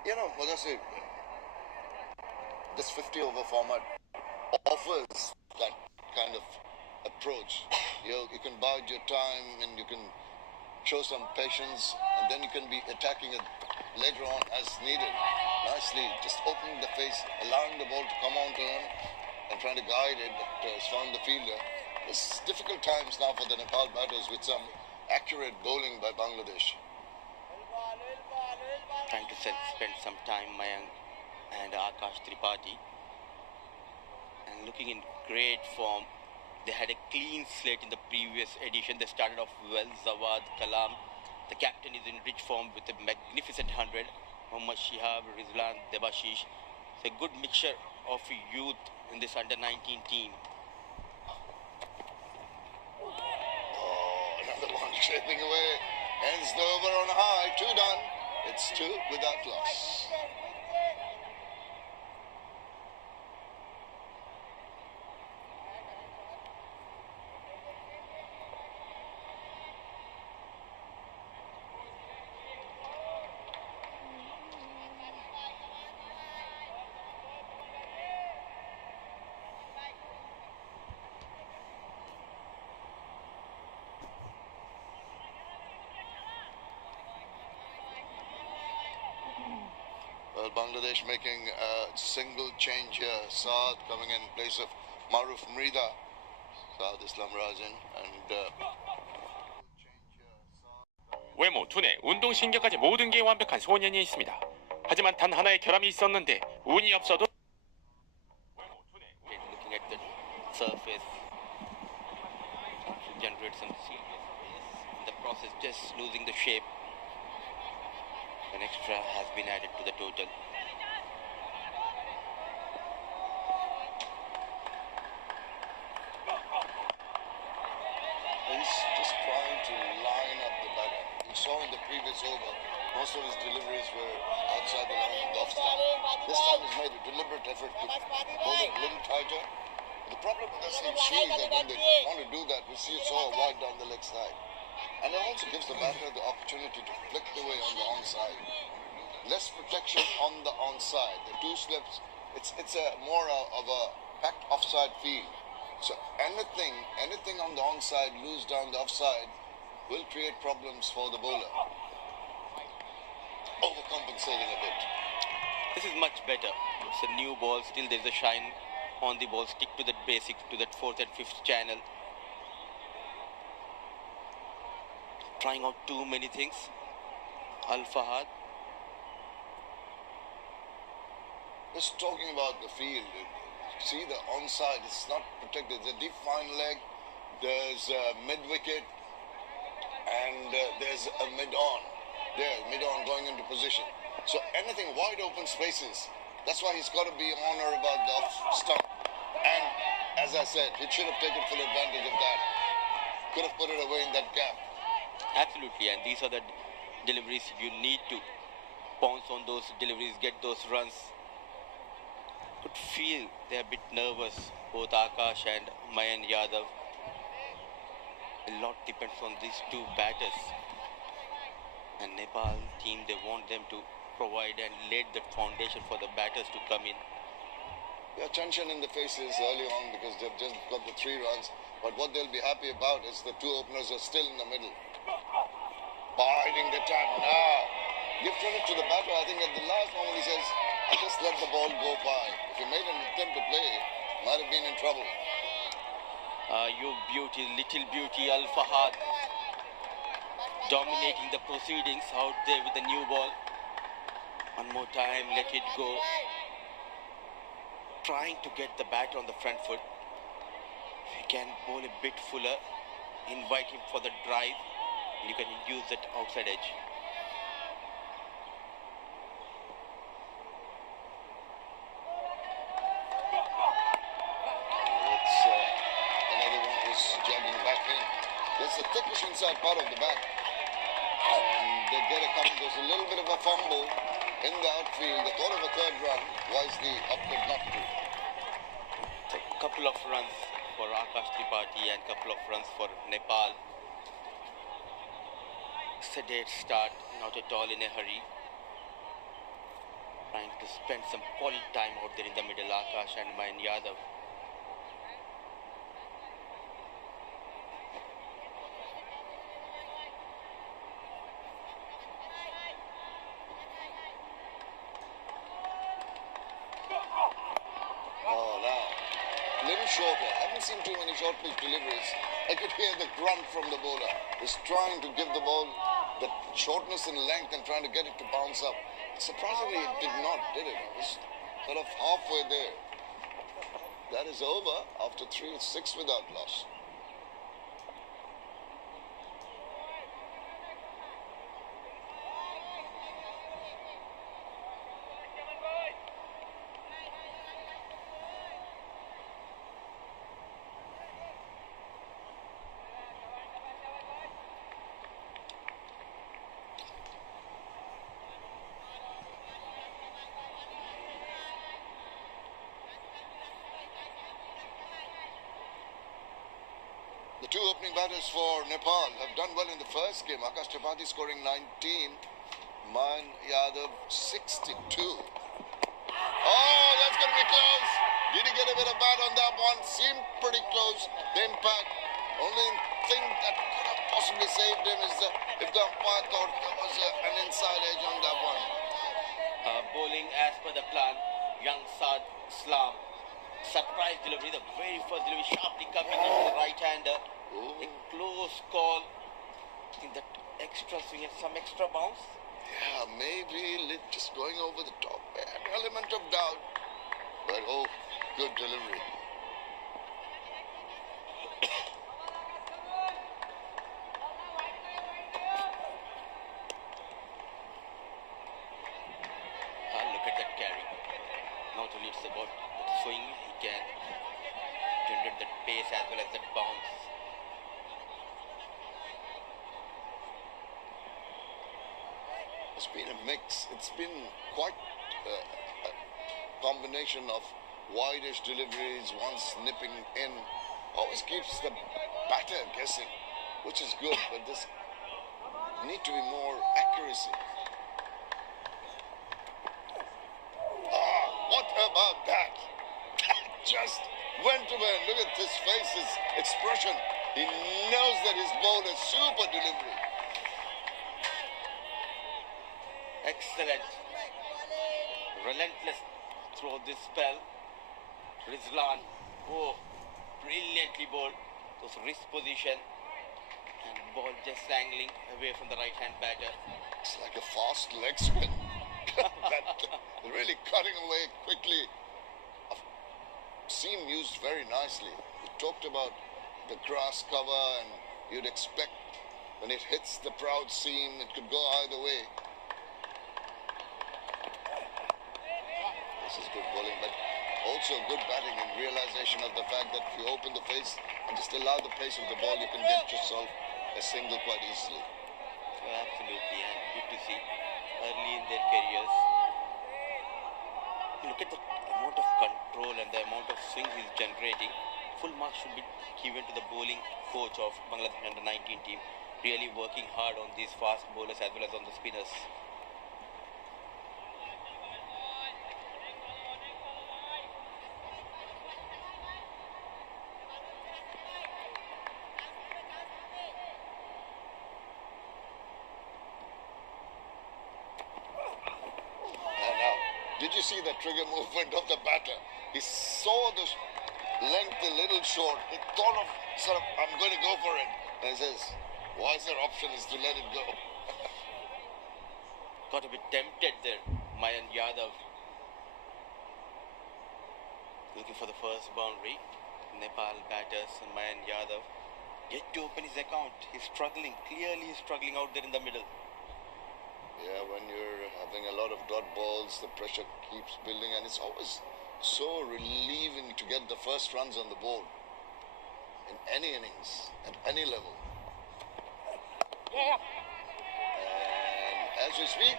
What I say, this 50 over format offers that kind of approach. You can bide your time and you can show some patience, and then you can be attacking it later on as needed. Nicely, just opening the face, allowing the ball to come on to him and trying to guide it, but has found the fielder. It's difficult times now for the Nepal batters with some accurate bowling by Bangladesh. Trying to spend some time, Mayank and Akash Tripathi, and looking in great form. They had a clean slate in the previous edition. They started off well. Zawad, Kalam. The captain is in rich form with a magnificent 100. Mohammad Shihab, Rizlan, Debashish. It's a good mixture of youth in this under-19 team. Another one shaping away. Ends the over on high. 2 done. It's 2 without loss. Well, Bangladesh making a single change here. Saad coming in place of Maruf Mrida. Saad Islam Razin and 외모, 두뇌, 운동신경까지 모든 게 완벽한 소년이 있습니다. 하지만 단 하나의 결함이 있었는데 운이 없어도 Looking at the surface to generate some serious pace. In the process, just losing the shape. An extra has been added to the total. He's just trying to line up the batter. You saw in the previous over, most of his deliveries were outside the line of the off stump. This time he's made a deliberate effort to hold it a little tighter. The problem with us seems to be that when they want to do that, we see it so wide down the leg side. And it also gives the batter the opportunity to flick it away on the onside. Less protection on the onside. The 2 slips, it's a more of a packed offside field. So anything on the onside, loose down the offside, will create problems for the bowler. Overcompensating a bit. This is much better. It's a new ball. Still there's a shine on the ball. Stick to that basic, to that 4th and 5th channel. Trying out too many things. Al Fahad. Just talking about the field. See the onside, it's not protected. There's a deep fine leg, there's a mid-wicket, and there's a mid-on. There, mid-on going into position. So anything wide open spaces, that's why he's got to be on or about the off stump. And as I said, he should have taken full advantage of that. Could have put it away in that gap. Absolutely, and these are the deliveries you need to pounce on those deliveries, get those runs. Could feel they're a bit nervous, both Akash and Mayan Yadav. A lot depends on these 2 batters. And Nepal team, they want them to provide and lay that foundation for the batters to come in. Yeah, tension in the faces early on because they've just got the 3 runs. But what they'll be happy about is the 2 openers are still in the middle. Biding the time now. Give credit to the batter. I think at the last moment he says, I just let the ball go by. If he made an attempt to play, might have been in trouble. You beauty, little beauty, Al Fahad. Dominating the proceedings out there with the new ball. One more time, let it go. Trying to get the batter on the front foot. If you can bowl a bit fuller, invite him for the drive, and you can use that outside edge. Jogging back in. There's a thickish inside part of the bat. And they get a couple. There's a little bit of a fumble in the outfield. They thought of a 3rd run. Wisely opted not to. A couple of runs for Akash Tripathi and couple of runs for Nepal. Sedate start, not at all in a hurry. trying to spend some quality time out there in the middle, Akash and Mayan Yadav. Oh, now, little shorter. I haven't seen too many short pitch deliveries. I could hear the grunt from the bowler. He's trying to give the ball the shortness and length and trying to get it to bounce up. Surprisingly, it did not, did it? It was sort of halfway there. That is over after 3, it's 6 without loss. The two opening batters for Nepal have done well in the first game. Akash Tripathi scoring 19, Mayan Yadav 62. Oh, that's going to be close. Did he get a bit of bat on that one? Seemed pretty close. The impact. Only thing that could have possibly saved him is if the umpire thought there was an inside edge on that one. Bowling as per the plan, young Saad Islam. Surprise delivery, the very first delivery, sharply coming into the right-hander. A close call. I think that extra swing and some extra bounce. Yeah, maybe just going over the top. An element of doubt. But oh, good delivery. Look at that carry. Not only it's about the swing, he can generate that pace as well as that bounce. It's been a mix. It's been quite a combination of wide-ish deliveries, once nipping in. Always keeps the batter guessing, which is good, but this need to be more accuracy. Ah, what about that? Just went to win. Look at his face, his expression. He knows that his ball is super delivery. Excellent. Relentless throughout this spell. Rizlan. Oh, brilliantly bowled. Those wrist position. And ball just angling away from the right-hand batter. It's like a fast leg spin. That really cutting away quickly. Seam used very nicely. We talked about the grass cover, and you'd expect when it hits the proud seam, it could go either way. This is good bowling, but also good batting in realization of the fact that if you open the face and just allow the pace of the ball, you can get yourself a single quite easily. Oh, absolutely, and good to see early in their careers. Look at the amount of control and the amount of swing he's generating. Full marks should be given to the bowling coach of Bangladesh under-19 team. Really working hard on these fast bowlers as well as on the spinners. Did you see the trigger movement of the batter? He saw the length a little short. He thought of I'm going to go for it. And he says, wiser option is to let it go. Got a bit tempted there, Mayan Yadav. Looking for the first boundary. Nepal batters and Mayan Yadav yet to open his account. He's struggling. Clearly he's struggling out there in the middle. Yeah, when you're having a lot of dot balls, the pressure keeps building, and it's always so relieving to get the first runs on the board in any innings, at any level. Yeah. And as we speak,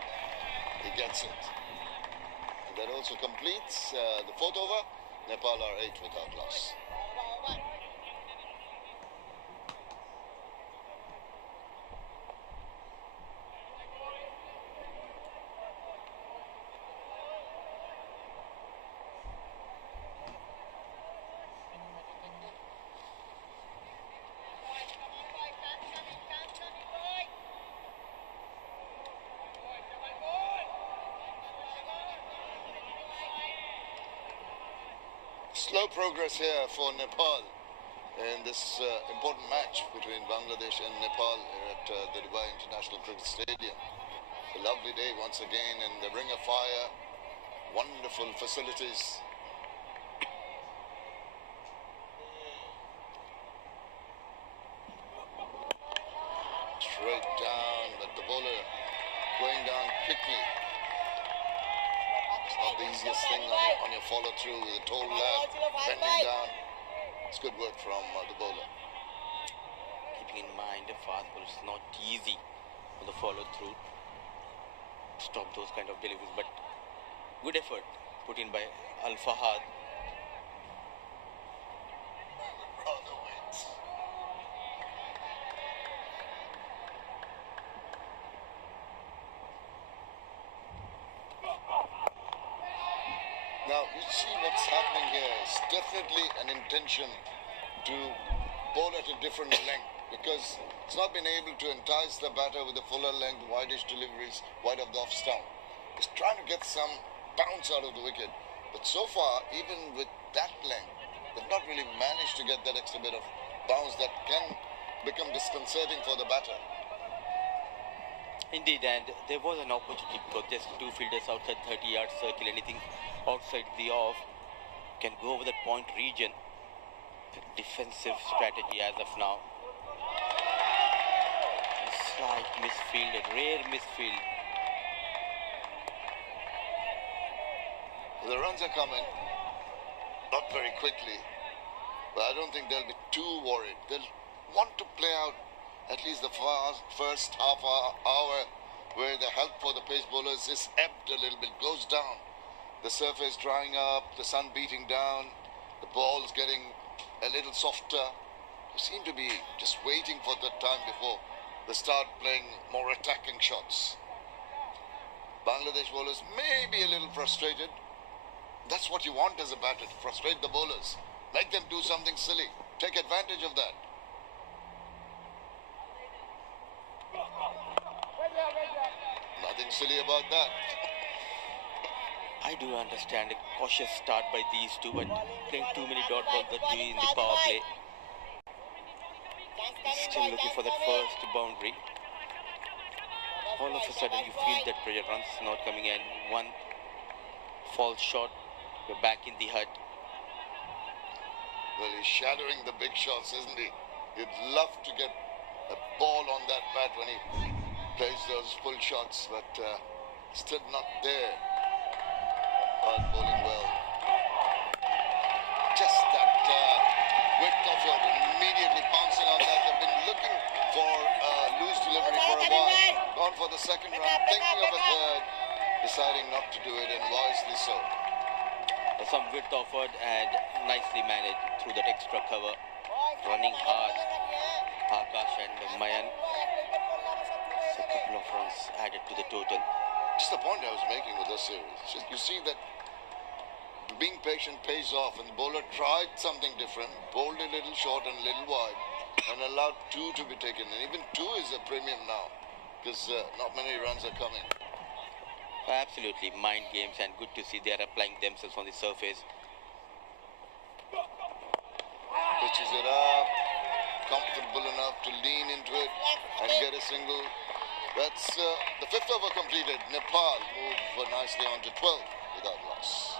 he gets it. And that also completes the fourth over. Nepal are 8 without loss. Slow progress here for Nepal in this important match between Bangladesh and Nepal at the Dubai International Cricket Stadium. It's a lovely day once again, and the Ring of Fire, wonderful facilities. Straight down, but the bowler going down quickly. It's not the easiest thing on your follow through with a tall lad bending down. It's good work from the bowler. Keeping in mind the fast ball is not easy on the follow through. Stop those kind of deliveries, but good effort put in by Al Fahad. Now, you see what's happening here. It's definitely an intention to bowl at a different length, because it's not been able to entice the batter with the fuller length, wideish deliveries, wide of the off stump. He's trying to get some bounce out of the wicket. But so far, even with that length, they've not really managed to get that extra bit of bounce that can become disconcerting for the batter. Indeed, and there was an opportunity because just two fielders outside 30-yard circle, anything outside the off can go over that point region. Defensive strategy as of now. A slight misfield, a rare misfield. The runs are coming, not very quickly, but I don't think they'll be too worried. They'll want to play out at least the first half hour where the help for the pace bowlers is ebbed a little bit, goes down. The surface drying up, the sun beating down, the ball's getting a little softer. You seem to be just waiting for that time before they start playing more attacking shots. Bangladesh bowlers may be a little frustrated. That's what you want as a batter, to frustrate the bowlers. Make them do something silly. Take advantage of that. Nothing silly about that. I do understand a cautious start by these two, but playing too many dot balls that way in the power play. Still looking for that first boundary. All of a sudden you feel that pressure, runs not coming in. One false shot, you're back in the hut. Well, he's shadowing the big shots, isn't he? You'd love to get a ball on that bat when he plays those pull shots, but still not there. Hard bowling well. Just that width of your immediately pouncing on that. They've been looking for loose delivery for a while. Gone for the second run, thinking of a third, deciding not to do it, and wisely so. Some width offered and nicely managed through that extra cover. Running hard, Akash and Mayan. A couple of runs added to the total. Just the point I was making with this series. Just, you see that being patient pays off, and the bowler tried something different, bowled a little short and a little wide, and allowed two to be taken. And even two is a premium now, because not many runs are coming. Absolutely, mind games, and good to see they are applying themselves on the surface. Pitches it up, comfortable enough to lean into it and get a single. That's the fifth over completed. Nepal move nicely on to 12 without loss.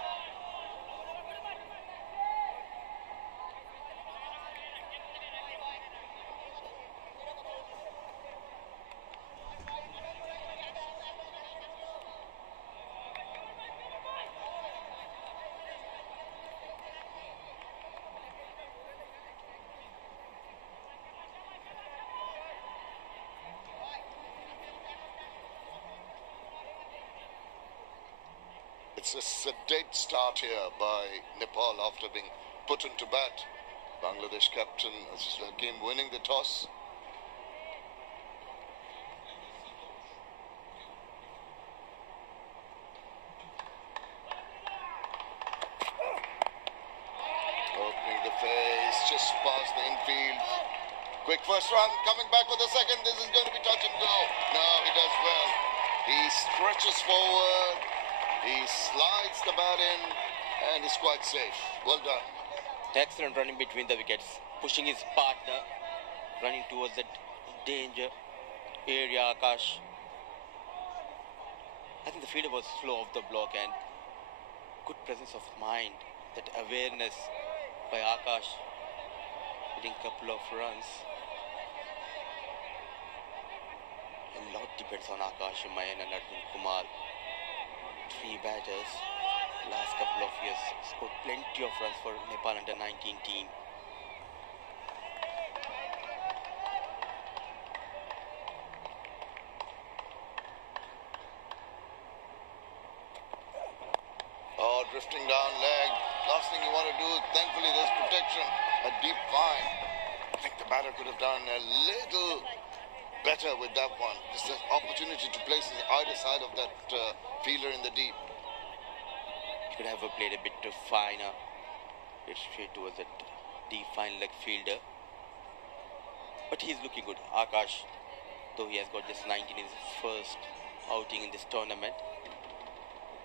It's a sedate start here by Nepal after being put into bat. Bangladesh captain Aziz Hakim winning the toss. Opening the face, just past the infield. Quick first run, coming back for the second. This is going to be touch and go. No, he does well. He stretches forward. He slides the bat in, and is quite safe. Well done. Excellent running between the wickets, pushing his partner, running towards that danger area. Akash, I think the fielder was slow off the block and good presence of mind, that awareness by Akash, hitting a couple of runs. A lot depends on Akash, Mayan and Arjun Kumar. Three batters, last couple of years, scored plenty of runs for Nepal under-19 team. Oh, drifting down leg. Last thing you want to do, thankfully there's protection. A deep fine. I think the batter could have done a little better with that one. Just an opportunity to place his either side of that fielder in the deep. He could have played a bit finer, bit straight towards that deep fine leg fielder. But he's looking good. Akash, though he has got just 19 in his first outing in this tournament.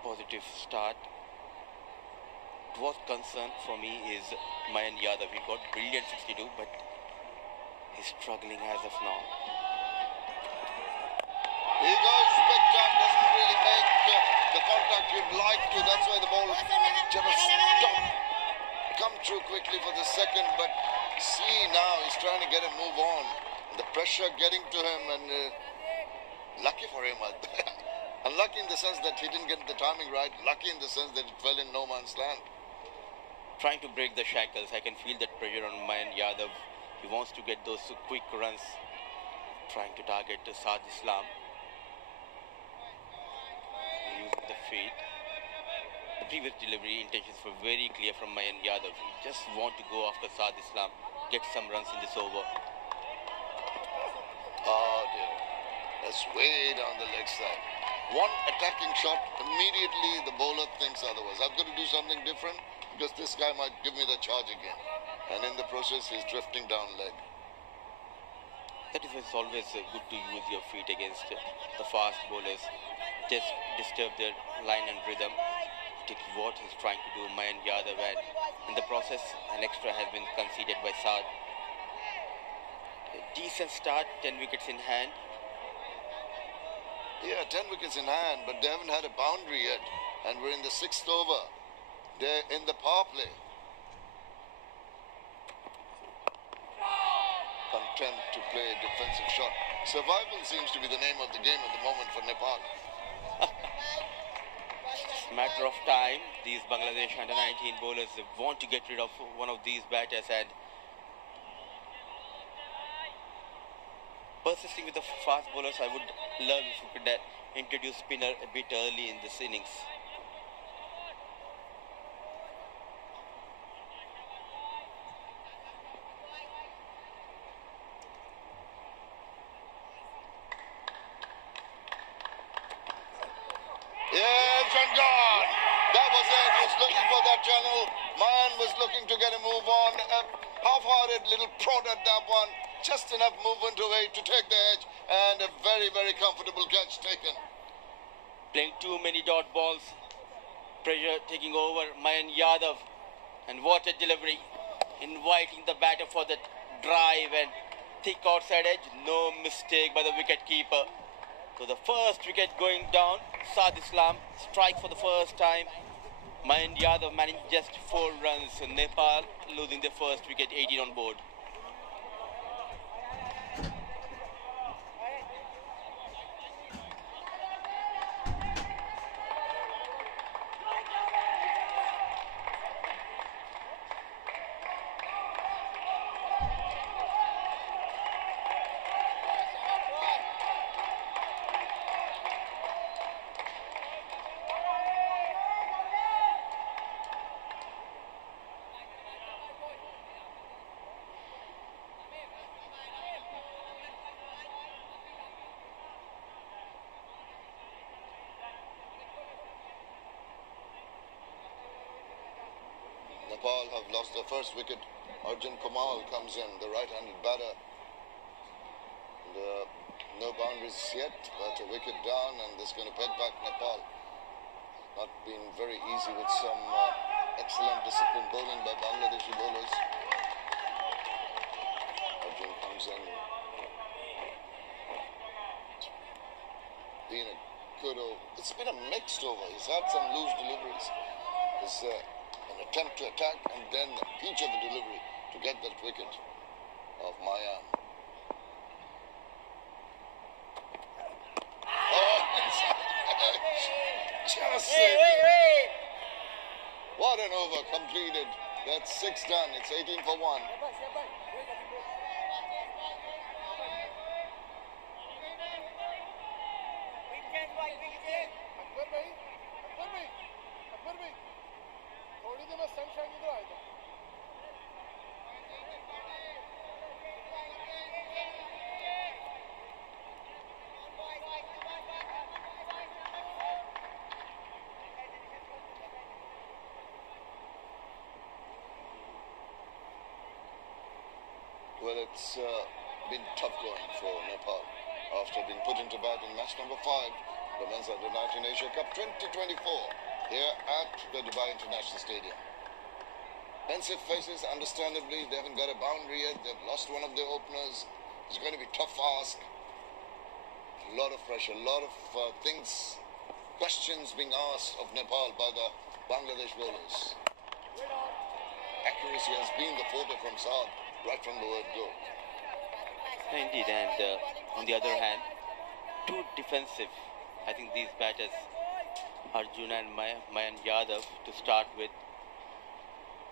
Positive start. What concern for me is Mayan Yadav. He got brilliant 62, but he's struggling as of now. He goes big time, doesn't really make the contact you'd like to. That's why the ball just stopped. Come through quickly for the second, but see now he's trying to get a move on. The pressure getting to him, and lucky for him. Unlucky in the sense that he didn't get the timing right. Lucky in the sense that it fell in no man's land. Trying to break the shackles. I can feel that pressure on Mayan Yadav. He wants to get those quick runs. Trying to target Saad Islam. Using the feet. The previous delivery intentions were very clear from Mayan Yadav. He just want to go after Saad Islam. Get some runs in this over. Oh dear. That's way down the leg side. One attacking shot, immediately the bowler thinks otherwise. I've got to do something different because this guy might give me the charge again. And in the process, he's drifting down leg. That is why it's always good to use your feet against the fast bowlers. Just disturb their line and rhythm. Take what he's trying to do, Mayan Yadav, and in the process, an extra has been conceded by Saad. A decent start, 10 wickets in hand. Yeah, 10 wickets in hand, but they haven't had a boundary yet. And we're in the 6th over. They're in the power play. Content to play a defensive shot. Survival seems to be the name of the game at the moment for Nepal. It's a matter of time. These Bangladesh under-19 bowlers want to get rid of one of these batters, and persisting with the fast bowlers, I would love if we could introduce spinner a bit early in this innings. Yes, and gone. That was it. He was looking for that channel. Man was looking to get a move on. A half-hearted little prod at that one. Just enough movement away to take the edge. And a very, very comfortable catch taken. Playing too many dot balls. Pressure taking over Mayan Yadav. And what a delivery. Inviting the batter for the drive and thick outside edge. No mistake by the wicket keeper. So the first wicket going down. Saad Islam strike for the first time. Mayan Yadav managed just 4 runs. Nepal losing their first wicket, 18 on board. Nepal have lost their first wicket. Arjun Kumar comes in, the right-handed batter. No boundaries yet, but a wicket down, and this is going to peg back Nepal. Not been very easy with some excellent disciplined bowling by Bangladeshi bowlers. Arjun comes in. Been a good over. It's been a mixed over. He's had some loose deliveries. There's an attempt to attack and then the pinch of the delivery to get that wicket of Mayan. Oh, just saved it. What an over completed. That's 6 done. It's 18 for 1. Well, it's been tough going for Nepal after being put into bat in match number 5, the Men's Under-19 Asia Cup 2024, here at the Dubai International Stadium. Pensive faces, understandably, they haven't got a boundary yet, they've lost one of their openers. It's going to be a tough ask. A lot of pressure, a lot of questions being asked of Nepal by the Bangladesh bowlers. Accuracy has been the forte from Saad right from the word go. Indeed, and on the other hand, too defensive. I think these batters, Arjun and Mayan Yadav, to start with,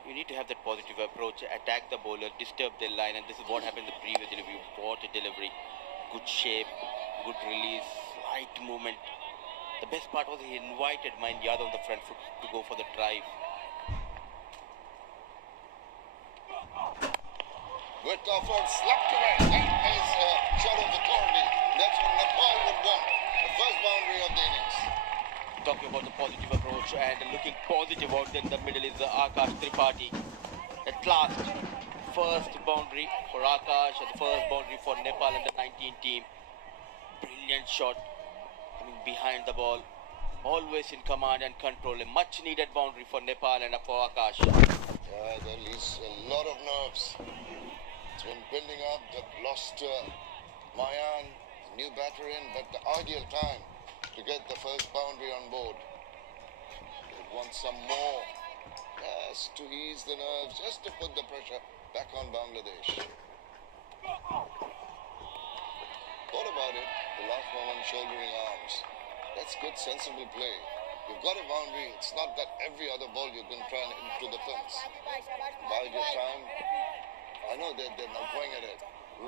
you need to have that positive approach, attack the bowler, disturb their line, and this is what happened in the previous delivery. What a delivery. Good shape, good release, slight movement. The best part was he invited Mayan Yadav on the front foot to go for the drive. Good effort, slapped away. That is a shot of authority. That's what Nepal would want. The first boundary of the innings. Talking about the positive approach and looking positive out there in the middle is Akash Tripathi. At last, first boundary for Akash and the first boundary for Nepal and the 19 team. Brilliant shot coming behind the ball. Always in command and control. A much needed boundary for Nepal and for Akash. Yeah, there is a lot of nerves. It's been building up. They've lost Mayan, a new batter in, but the ideal time to get the first boundary on board. They want some more. Yes, to ease the nerves, just to put the pressure back on Bangladesh. Thought about it, the last moment shouldering arms. That's good, sensible play. You've got a boundary. It's not that every other ball you can try and hit to the fence. Bide your time. I know that they're not going at a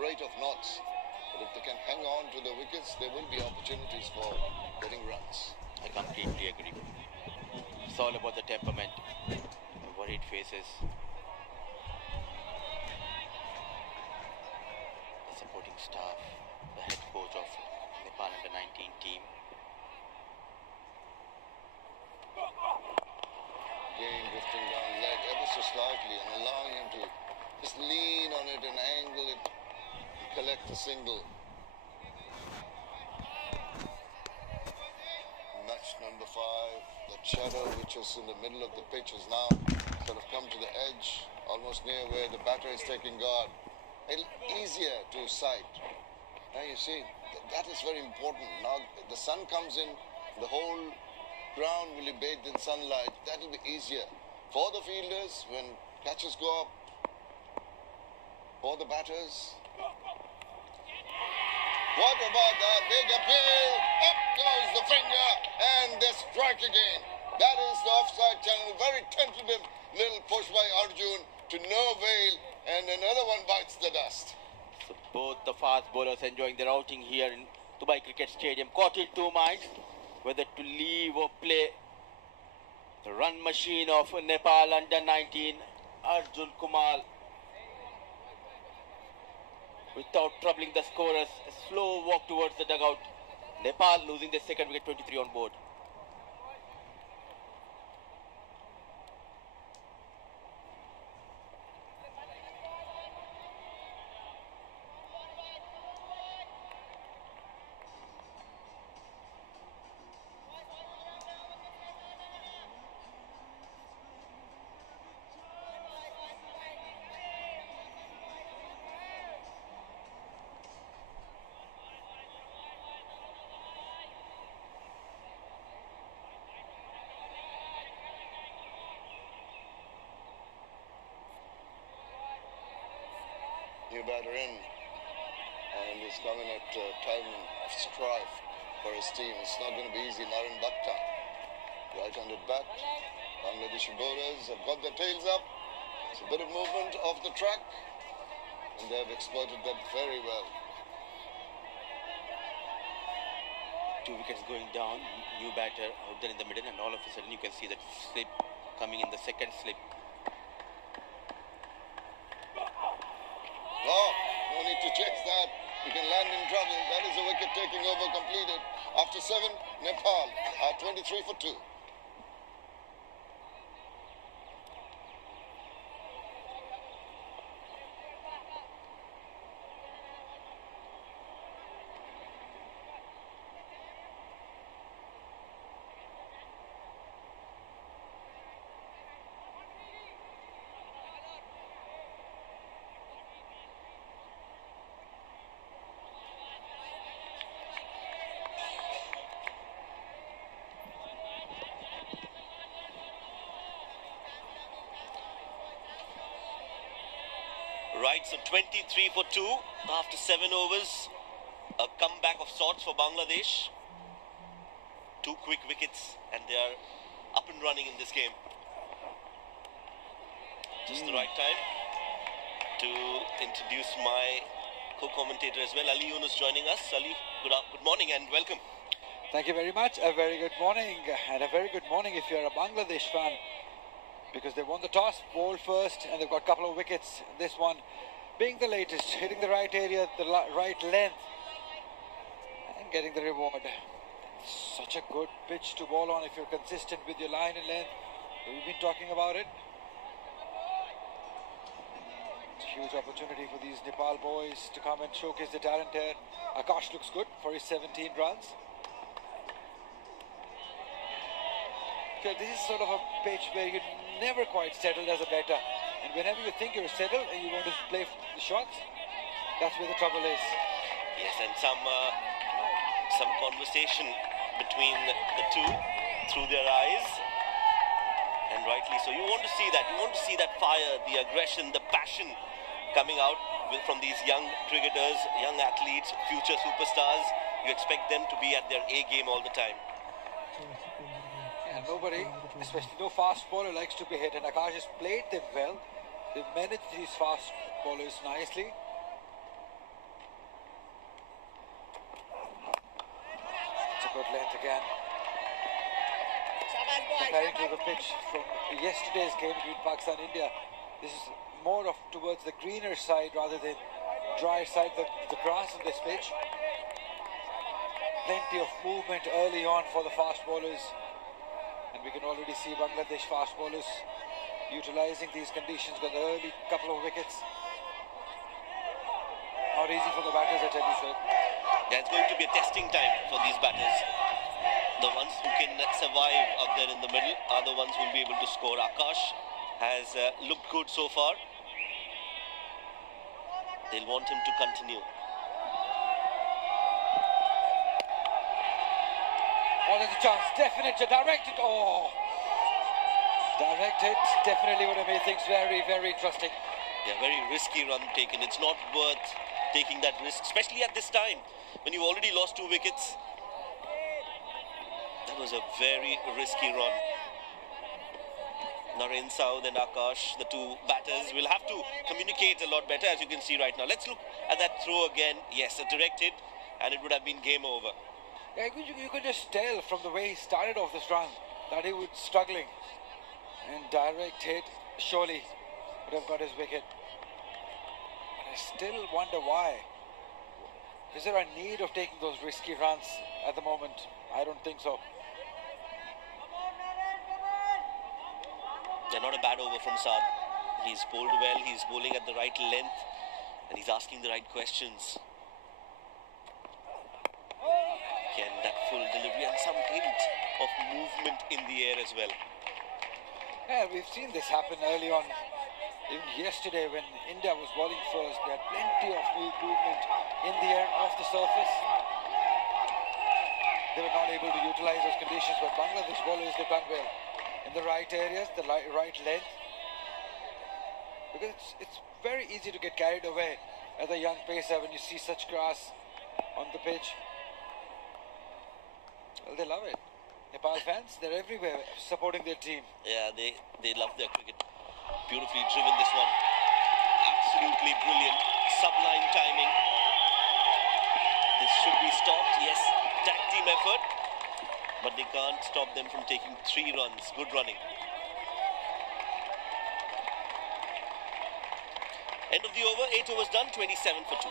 rate of knots, but if they can hang on to the wickets, there will be opportunities for getting runs. I completely agree. It's all about the temperament, the worried faces, the supporting staff, the head coach of Nepal under 19 team. Again, drifting down leg ever so slightly and allowing him to just lean on it and angle it and collect the single. Match number 5, that shadow which was in the middle of the pitch has now sort of come to the edge, almost near where the batter is taking guard. Easier to sight. Now you see, that is very important. Now the sun comes in, the whole ground will be bathed in sunlight. That will be easier for the fielders when catches go up, for the batters. What about that big appeal? Up goes the finger and they strike again. That is the offside channel. Very tentative little push by Arjun to no avail, and another one bites the dust. So both the fast bowlers enjoying their outing here in Dubai Cricket Stadium, caught in two minds whether to leave or play. The run machine of Nepal under 19, Arjun Kumar, without troubling the scorers, a slow walk towards the dugout. Nepal losing their second wicket, 23 on board. new batter in, and he's coming at a time of strife for his team. It's not going to be easy. Naran Bhatta, right-handed bat. Bangladeshi bowlers have got their tails up. It's a bit of movement off the track, and they have exploited that very well. 2 wickets going down, new batter out there in the middle, and all of a sudden you can see that slip coming in the second slip. Oh, no need to chase that. You can land in trouble. That is a wicket taking over completed. After 7, Nepal are 23 for 2. Right, so 23 for 2 after 7 overs. A comeback of sorts for Bangladesh. 2 quick wickets and they are up and running in this game. Just the right time to introduce my co-commentator as well, Ali Yunus, joining us. Ali, good morning and welcome. Thank you very much. A very good morning, and a very good morning if you're a Bangladesh fan, because they won the toss, bowled first, and they've got a couple of wickets. This one being the latest, hitting the right area, the right length, and getting the reward. Such a good pitch to bowl on if you're consistent with your line and length. We've been talking about it. It's a huge opportunity for these Nepal boys to come and showcase the talent here. Akash looks good for his 17 runs. So this is sort of a pitch where you're never quite settled as a batter, and whenever you think you're settled and you want to play the shots, that's where the trouble is. Yes, and some conversation between the two through their eyes, and rightly so. You want to see that. You want to see that fire, the aggression, the passion coming out from these young cricketers, young athletes, future superstars. You expect them to be at their A game all the time. And nobody, especially no fast bowler, likes to be hit, and Akash has played them well. They've managed these fast bowlers nicely. It's a good length again. Comparing to the pitch from yesterday's game between Pakistan and India, this is more of towards the greener side rather than drier side, the grass on this pitch. Plenty of movement early on for the fast bowlers. And we can already see Bangladesh fast bowlers utilising these conditions. Got the early couple of wickets. Not easy for the batters, I tell you, sir. Yeah, it's going to be a testing time for these batters. The ones who can survive up there in the middle are the ones who will be able to score. Akash has looked good so far. They'll want him to continue. Oh, there's a chance. Definite. Direct it. Oh. Direct it. Definitely would have made things very, very interesting. Yeah, very risky run taken. It's not worth taking that risk, especially at this time when you've already lost 2 wickets. That was a very risky run. Naren Saud and Akash, the 2 batters, will have to communicate a lot better, as you can see right now. Let's look at that throw again. Yes, a direct hit, and it would have been game over. Yeah, you could just tell from the way he started off this run that he was struggling. And direct hit, surely would have got his wicket. But I still wonder why. Is there a need of taking those risky runs at the moment? I don't think so. Yeah, not a bad over from Saad. He's bowled well, he's bowling at the right length, and he's asking the right questions. Again, that full delivery and some hint of movement in the air as well. Yeah, we've seen this happen early on. Even yesterday when India was bowling first, they had plenty of movement in the air off the surface. They were not able to utilize those conditions, but Bangladesh bowlers, they've done well. In the right areas, the right length. Because it's very easy to get carried away as a young pacer when you see such grass on the pitch. Well, they love it. Nepal fans, they're everywhere supporting their team. Yeah, they love their cricket. Beautifully driven this one. Absolutely brilliant. Sublime timing. This should be stopped. Yes, tag team effort. But they can't stop them from taking 3 runs. Good running. End of the over. 8 overs done. 27 for 2.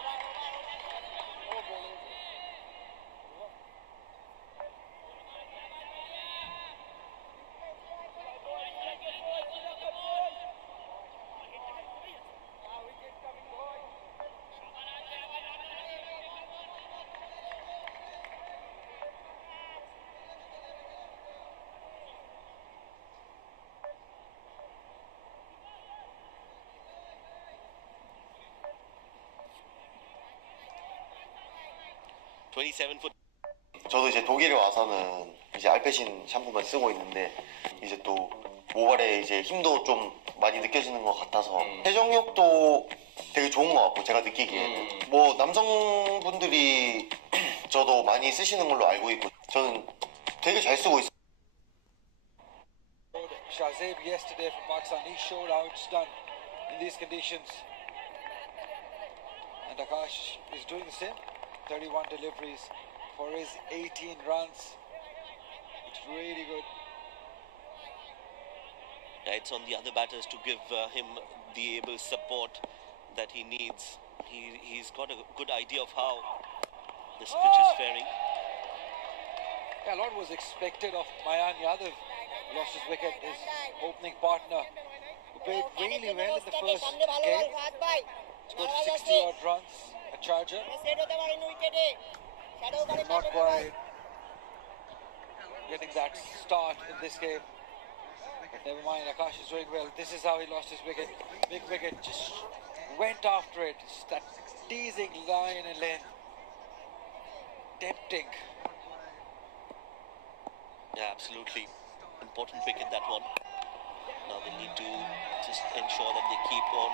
저도 이제 독일에 와서는 이제 알페신 샴푸만 쓰고 있는데 이제 또 모발에 이제 힘도 좀 많이 느껴지는 것 같아서 회전력도 되게 좋은 것 같고 제가 느끼기에는 뭐 남성분들이 저도 많이 쓰시는 걸로 알고 있고 저는 되게 잘 쓰고 있어요. Shahzeb yesterday from Pakistan, he showed how it's done in these conditions. And Akash is doing the same. 31 deliveries for his 18 runs. It's really good. Yeah, it's on the other batters to give him the able support that he needs. He's got a good idea of how this pitch is faring. Yeah, a lot was expected of Mayan Yadav. Lost his wicket, his opening partner, who played really well in the first game. Scored 60 odd runs, a charger. Not quite getting that start in this game. But never mind, Akash is doing well. This is how he lost his wicket. Big wicket, just went after it. Just that teasing line and length. Tempting. Yeah, absolutely. Important wicket, that one. Now they need to just ensure that they keep on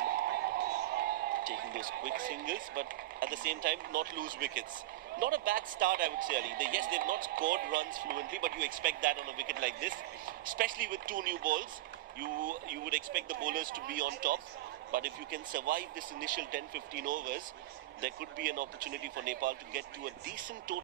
taking those quick singles, but at the same time not lose wickets. Not a bad start, I would say, Ali. Yes, they've not scored runs fluently, but you expect that on a wicket like this, especially with 2 new balls. You would expect the bowlers to be on top, but if you can survive this initial 10-15 overs, there could be an opportunity for Nepal to get to a decent total.